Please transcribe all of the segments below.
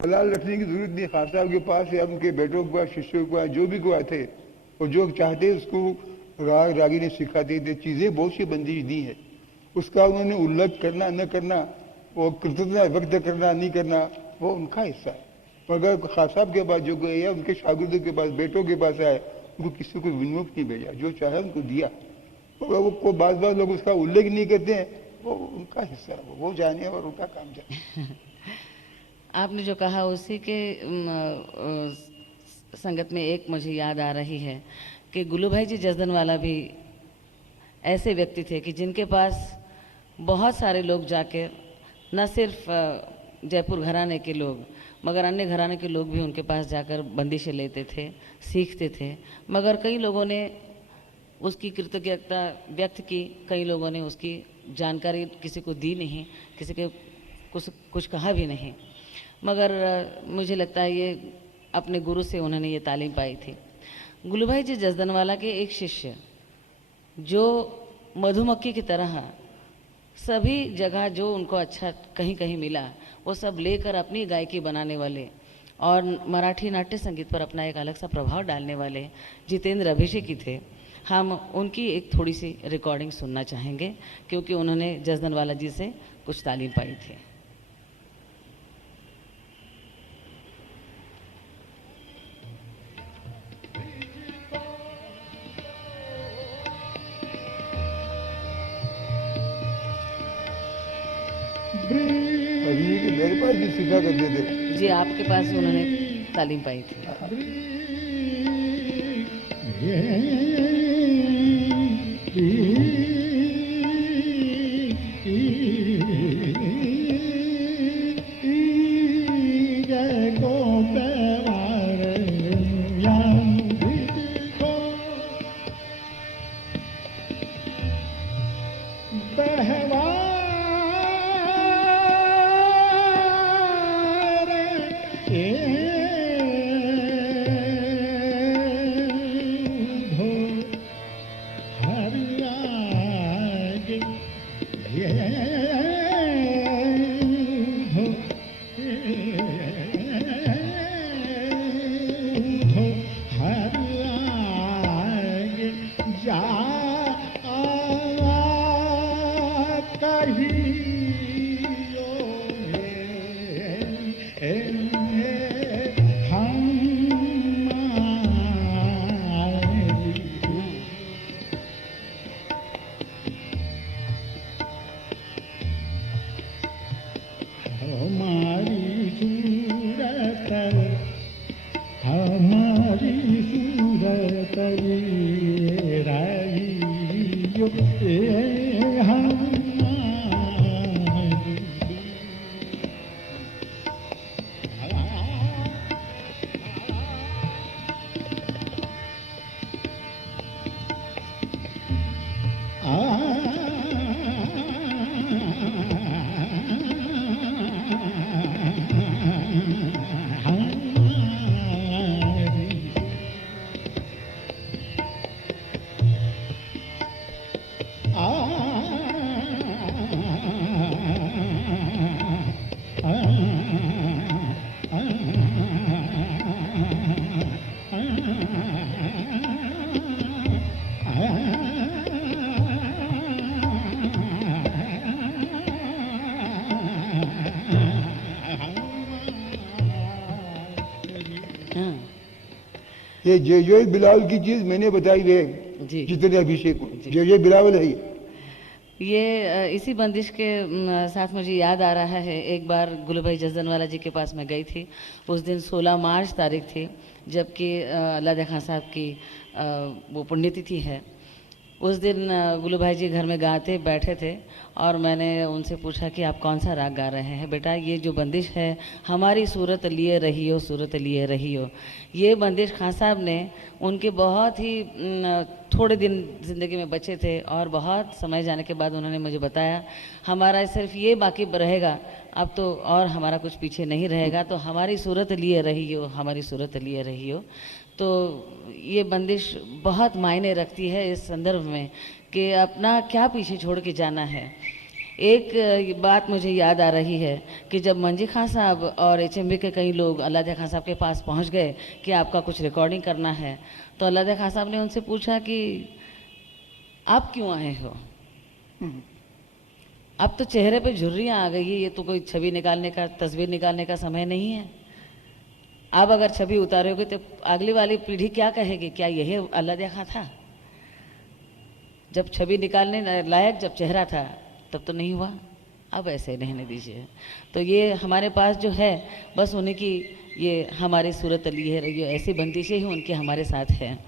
हलाल रखने की जरूरत नहीं। खान साहब के पास या उनके बेटों के पास, शिष्यों के पास, जो भी कोई आते और जो चाहते उसको राग रागिनी सिखाते थे। चीज़ें बहुत सी बंदिश दी है, उसका उन्होंने उल्लंघन करना न करना, वो कृतज्ञता व्यक्त करना नहीं करना, वो उनका हिस्सा है। मगर खान साहब के पास जो गए या उनके शागिर्दों के पास, बेटों के पास आए, उनको किसी को विनियोग नहीं भेजा, जो चाहे उनको दिया। मगर वो को बार बार लोग उसका उल्लेख नहीं करते हैं, वो उनका हिस्सा है, वो जाने और उनका काम जाने। आपने जो कहा उसी के संगत में एक मुझे याद आ रही है कि गुल्लू भाई जी जसदनवाला भी ऐसे व्यक्ति थे कि जिनके पास बहुत सारे लोग जाकर, न सिर्फ जयपुर घराने के लोग मगर अन्य घराने के लोग भी उनके पास जाकर बंदिशें लेते थे, सीखते थे। मगर कई लोगों ने उसकी कृतज्ञता व्यक्त की, कई लोगों ने उसकी जानकारी किसी को दी नहीं, किसी के कुछ कहा भी नहीं। मगर मुझे लगता है ये अपने गुरु से उन्होंने ये तालीम पाई थी। गुल्लू भाई जी जसदनवाला के एक शिष्य जो मधुमक्खी की तरह सभी जगह जो उनको अच्छा कहीं कहीं मिला वो सब लेकर अपनी गायकी बनाने वाले और मराठी नाट्य संगीत पर अपना एक अलग सा प्रभाव डालने वाले जितेंद्र अभिषेकी थे। हम उनकी एक थोड़ी सी रिकॉर्डिंग सुनना चाहेंगे क्योंकि उन्होंने जसदनवाला जी से कुछ तालीम पाई थी। अभी कि मेरे पास भी सीखा करते थे। जी, आपके पास उन्होंने तालीम पाई थी। ये जय जय बिलावल की चीज मैंने बताई है जी जितने अभिषेक को, जय जय बिलावल है ये इसी बंदिश के साथ मुझे याद आ रहा है। एक बार गुल्लू भाई जसदनवाला जी के पास मैं गई थी। उस दिन 16 मार्च तारीख थी, जबकि अल्लाह खान साहब की वो पुण्यतिथि है। उस दिन गुल्लू भाई जी घर में गाते बैठे थे और मैंने उनसे पूछा कि आप कौन सा राग गा रहे हैं। बेटा ये जो बंदिश है, हमारी सूरत लिए रहियो सूरत लिए रहियो, ये बंदिश खान साहब ने उनके बहुत ही थोड़े दिन ज़िंदगी में बचे थे और बहुत समय जाने के बाद उन्होंने मुझे बताया हमारा सिर्फ ये बाकी रहेगा, अब तो और हमारा कुछ पीछे नहीं रहेगा, तो हमारी सूरत लिए रहियो हमारी सूरत लिए रहियो। तो ये बंदिश बहुत मायने रखती है इस संदर्भ में कि अपना क्या पीछे छोड़ के जाना है। एक बात मुझे याद आ रही है कि जब मंजी खां साहब और एचएमबी के कई लोग अल्लाह खां साहब के पास पहुंच गए कि आपका कुछ रिकॉर्डिंग करना है, तो अल्लाह खां साहब ने उनसे पूछा कि आप क्यों आए हो? अब तो चेहरे पे झुर्रियाँ आ गई है, ये तो कोई छवि निकालने का, तस्वीर निकालने का समय नहीं है। आप अगर छवि उतारोगे तो अगली वाली पीढ़ी क्या कहेगी, क्या यही अल्लाह खां था? जब छवि निकालने लायक जब चेहरा था तब तो नहीं हुआ, अब ऐसे रहने दीजिए। तो ये हमारे पास जो है बस उन्हीं की ये हमारी सूरत अली है, ये ऐसी बंदिशें ही उनकी हमारे साथ है।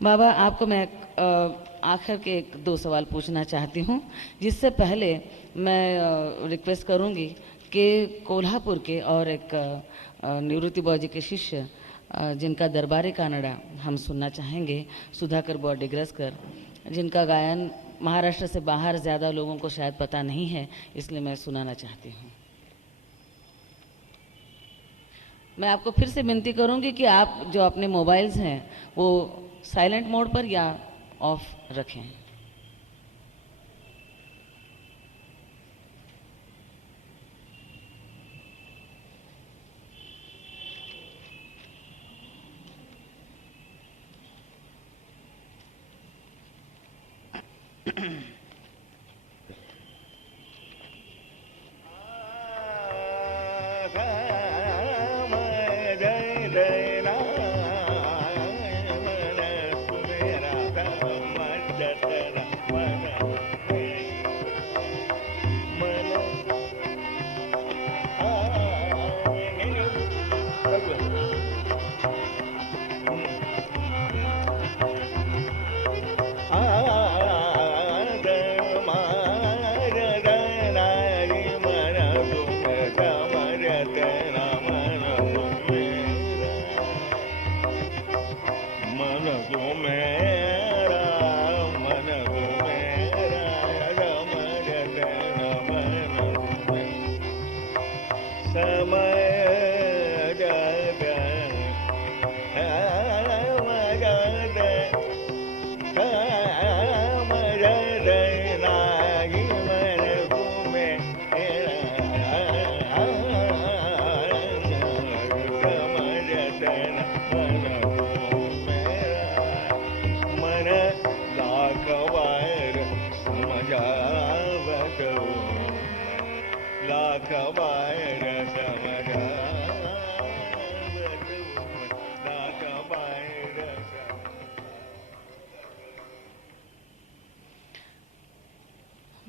बाबा, आपको मैं आखिर के एक दो सवाल पूछना चाहती हूँ, जिससे पहले मैं रिक्वेस्ट करूँगी कि कोल्हापुर के और एक निवृत्ति बॉजी के शिष्य जिनका दरबारी कानड़ा हम सुनना चाहेंगे, सुधाकर बुआ डिग्रसकर, जिनका गायन महाराष्ट्र से बाहर ज़्यादा लोगों को शायद पता नहीं है, इसलिए मैं सुनाना चाहती हूँ। मैं आपको फिर से विनती करूँगी कि आप जो अपने मोबाइल्स हैं वो साइलेंट मोड पर या ऑफ रखें।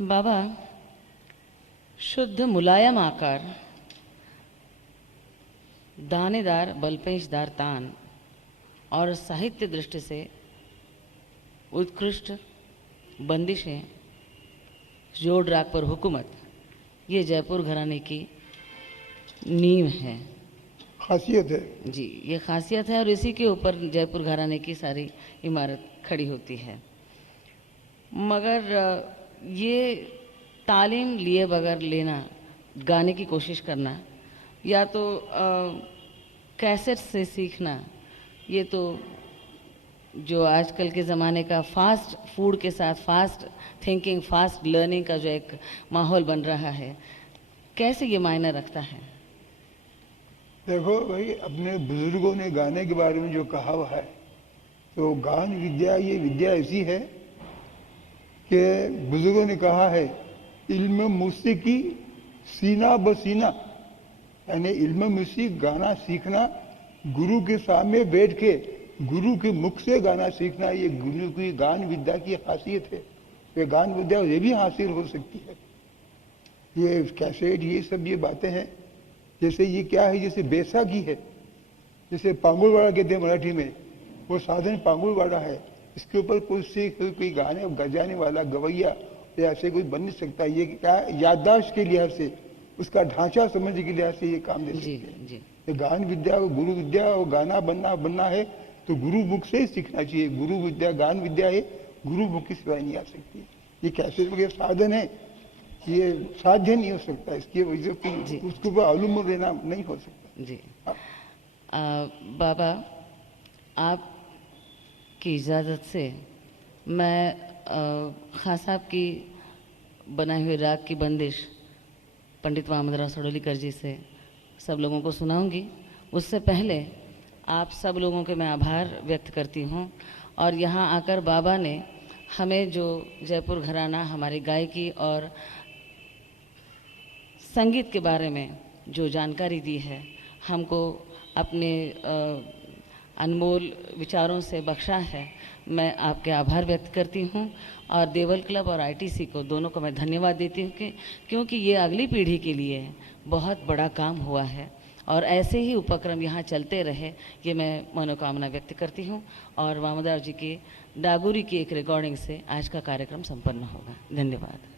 बाबा, शुद्ध मुलायम आकार, दानेदार बलपेशदार तान और साहित्य दृष्टि से उत्कृष्ट बंदिशें, जोड़ राग पर हुकूमत, ये जयपुर घराने की नींव है, खासियत है जी। ये खासियत है और इसी के ऊपर जयपुर घराने की सारी इमारत खड़ी होती है। मगर ये तालीम लिए बगैर लेना, गाने की कोशिश करना या तो कैसेट से सीखना, ये तो जो आजकल के ज़माने का फास्ट फूड के साथ फास्ट थिंकिंग, फास्ट लर्निंग का जो एक माहौल बन रहा है, कैसे ये मायने रखता है? देखो भाई, अपने बुजुर्गों ने गाने के बारे में जो कहा हुआ है, तो गान विद्या ये विद्या ऐसी है कि बुजुर्गों ने कहा है, इल्म मौसीकी सीना बसीना, यानी इल्म मौसीक गाना सीखना, गुरु के सामने बैठ के गुरु के मुख से गाना सीखना, ये गुरु की गान विद्या की खासियत है। ये गान विद्या ये भी हासिल हो सकती है। ये कैसेट ये सब ये बातें हैं, जैसे ये क्या है, जैसे बैसाखी है, जैसे पांगुलवाड़ा कहते हैं मराठी में, वो साधन पांगुलवाड़ा है, इसके ऊपर कोई गाने गजाने वाला गवैया या ऐसे कोई बन नहीं सकता। ये क्या याददाश्त के लिहाज से, उसका ढांचा समझ के लिहाज से ये काम दे सकते हैं। ये गान विद्या गुरु विद्या और गाना बनना है तो गुरु मुख से ही सीखना चाहिए। गुरु विद्या गान विद्या है, गुरु मुख की सिवाय नहीं आ सकती। ये कैसे वगैरह साधन है, ये साध्य नहीं हो सकता, इसकी वजह से उसके ऊपर अवलंबन रहना नहीं हो सकता। जी बाबा, आप की इजाज़त से मैं खां साहब की बनाए हुए राग की बंदिश पंडित वामनराव सडोलीकर जी से सब लोगों को सुनाऊंगी। उससे पहले आप सब लोगों के मैं आभार व्यक्त करती हूँ। और यहाँ आकर बाबा ने हमें जो जयपुर घराना, हमारी गायकी और संगीत के बारे में जो जानकारी दी है, हमको अपने अनमोल विचारों से बख्शा है, मैं आपके आभार व्यक्त करती हूँ। और देवल क्लब और आईटीसी को दोनों को मैं धन्यवाद देती हूँ क्योंकि ये अगली पीढ़ी के लिए बहुत बड़ा काम हुआ है और ऐसे ही उपक्रम यहाँ चलते रहे, ये मैं मनोकामना व्यक्त करती हूँ। और वामनराव जी की डागुरी की एक रिकॉर्डिंग से आज का कार्यक्रम संपन्न होगा। धन्यवाद।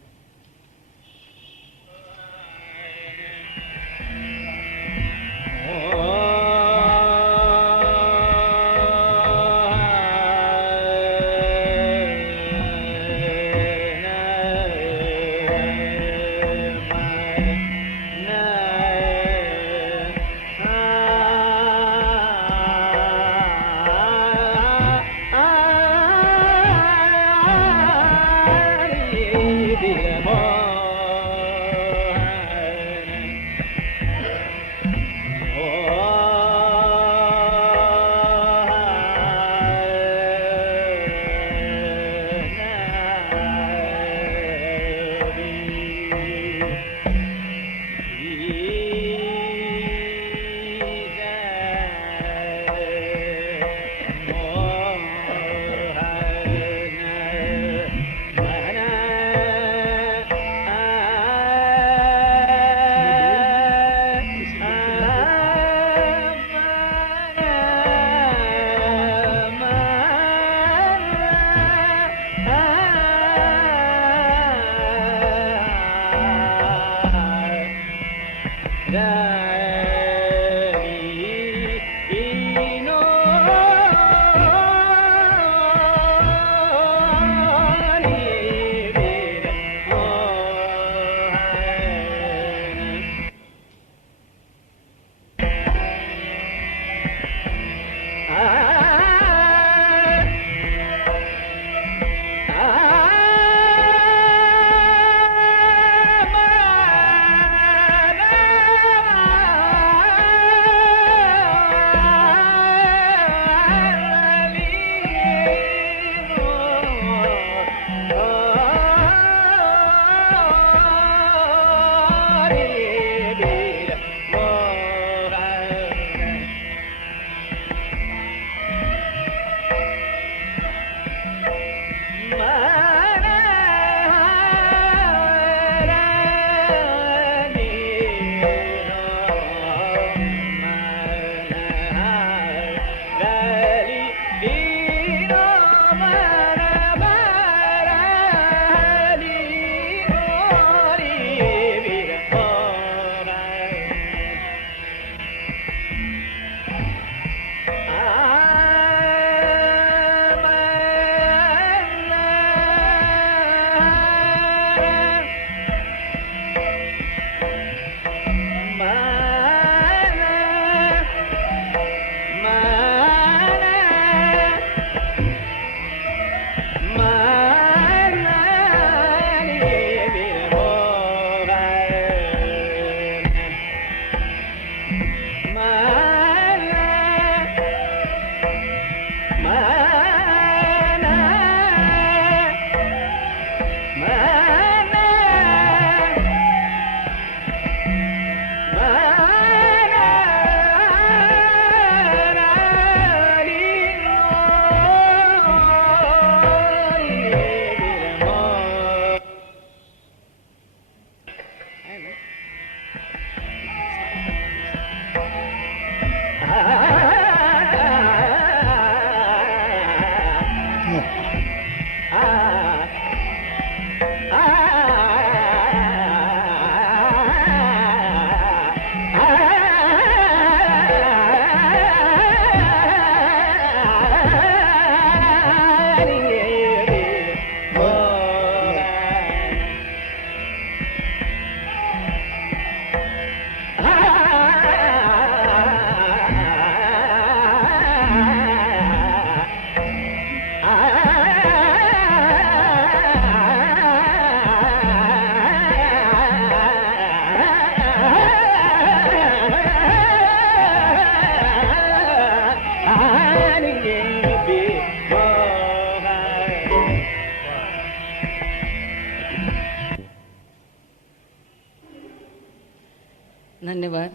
धन्यवाद।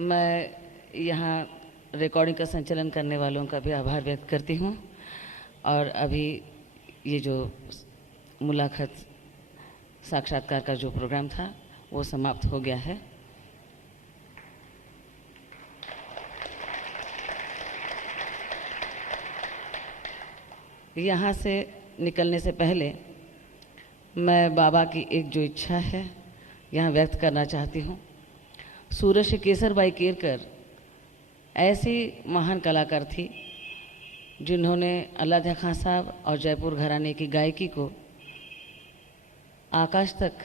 मैं यहाँ रिकॉर्डिंग का संचालन करने वालों का भी आभार व्यक्त करती हूँ। और अभी ये जो मुलाकात साक्षात्कार का जो प्रोग्राम था वो समाप्त हो गया है। यहाँ से निकलने से पहले मैं बाबा की एक जो इच्छा है यहाँ व्यक्त करना चाहती हूँ। सूरज केसरबाई केरकर ऐसी महान कलाकार थी जिन्होंने अल्लाह खां साहब और जयपुर घराने की गायकी को आकाश तक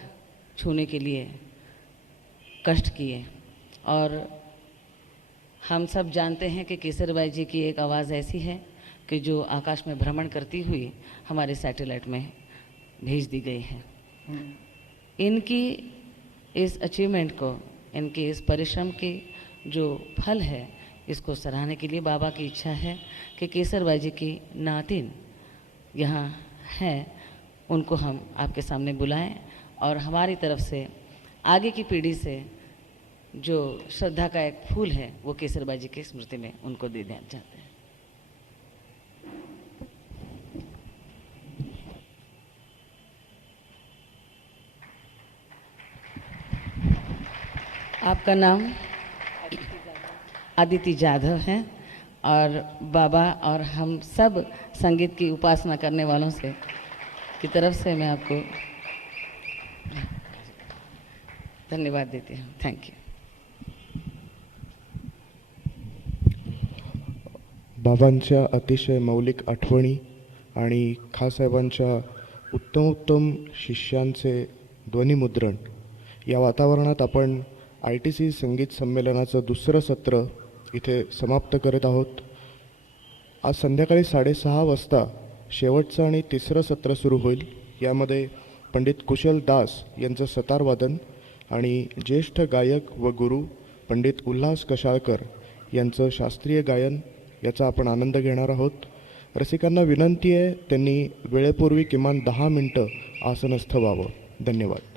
छूने के लिए कष्ट किए। और हम सब जानते हैं कि केसरबाई जी की एक आवाज़ ऐसी है कि जो आकाश में भ्रमण करती हुई हमारे सैटेलाइट में भेज दी गई है। इनकी इस अचीवमेंट को, इनके इस परिश्रम की जो फल है, इसको सराहने के लिए बाबा की इच्छा है कि केसरबाई जी की नातिन यहाँ हैं, उनको हम आपके सामने बुलाएं और हमारी तरफ से आगे की पीढ़ी से जो श्रद्धा का एक फूल है वो केसरबाई जी की स्मृति में उनको दे देना चाहते हैं। आपका नाम आदिति जाधव है और बाबा और हम सब संगीत की उपासना करने वालों से की तरफ से मैं आपको धन्यवाद देती हूँ। Thank you. बाबांच्या अतिशय मौलिक आठवणी आणि खासाहेबांच्या उत्तम शिष्यांचे ध्वनिमुद्रण या वातावरणात आपण ITC संगीत संमेलनाचं दुसरं सत्र इथे समाप्त करत आहोत। आज संध्याकाळी 6:30 वाजता शेवटचं आणि तिसरं सत्र सुरू होईल। यामध्ये पंडित कुशल दास यांचं सतार वादन आणि ज्येष्ठ गायक व गुरु पंडित उल्हास कशाळकर यांचं शास्त्रीय गायन याचा आपण आनंद घेणार आहोत। रसिकांना विनंती आहे त्यांनी वेळेपूर्वी किमान 10 मिनिटं आसनस्थ व्हावं। धन्यवाद।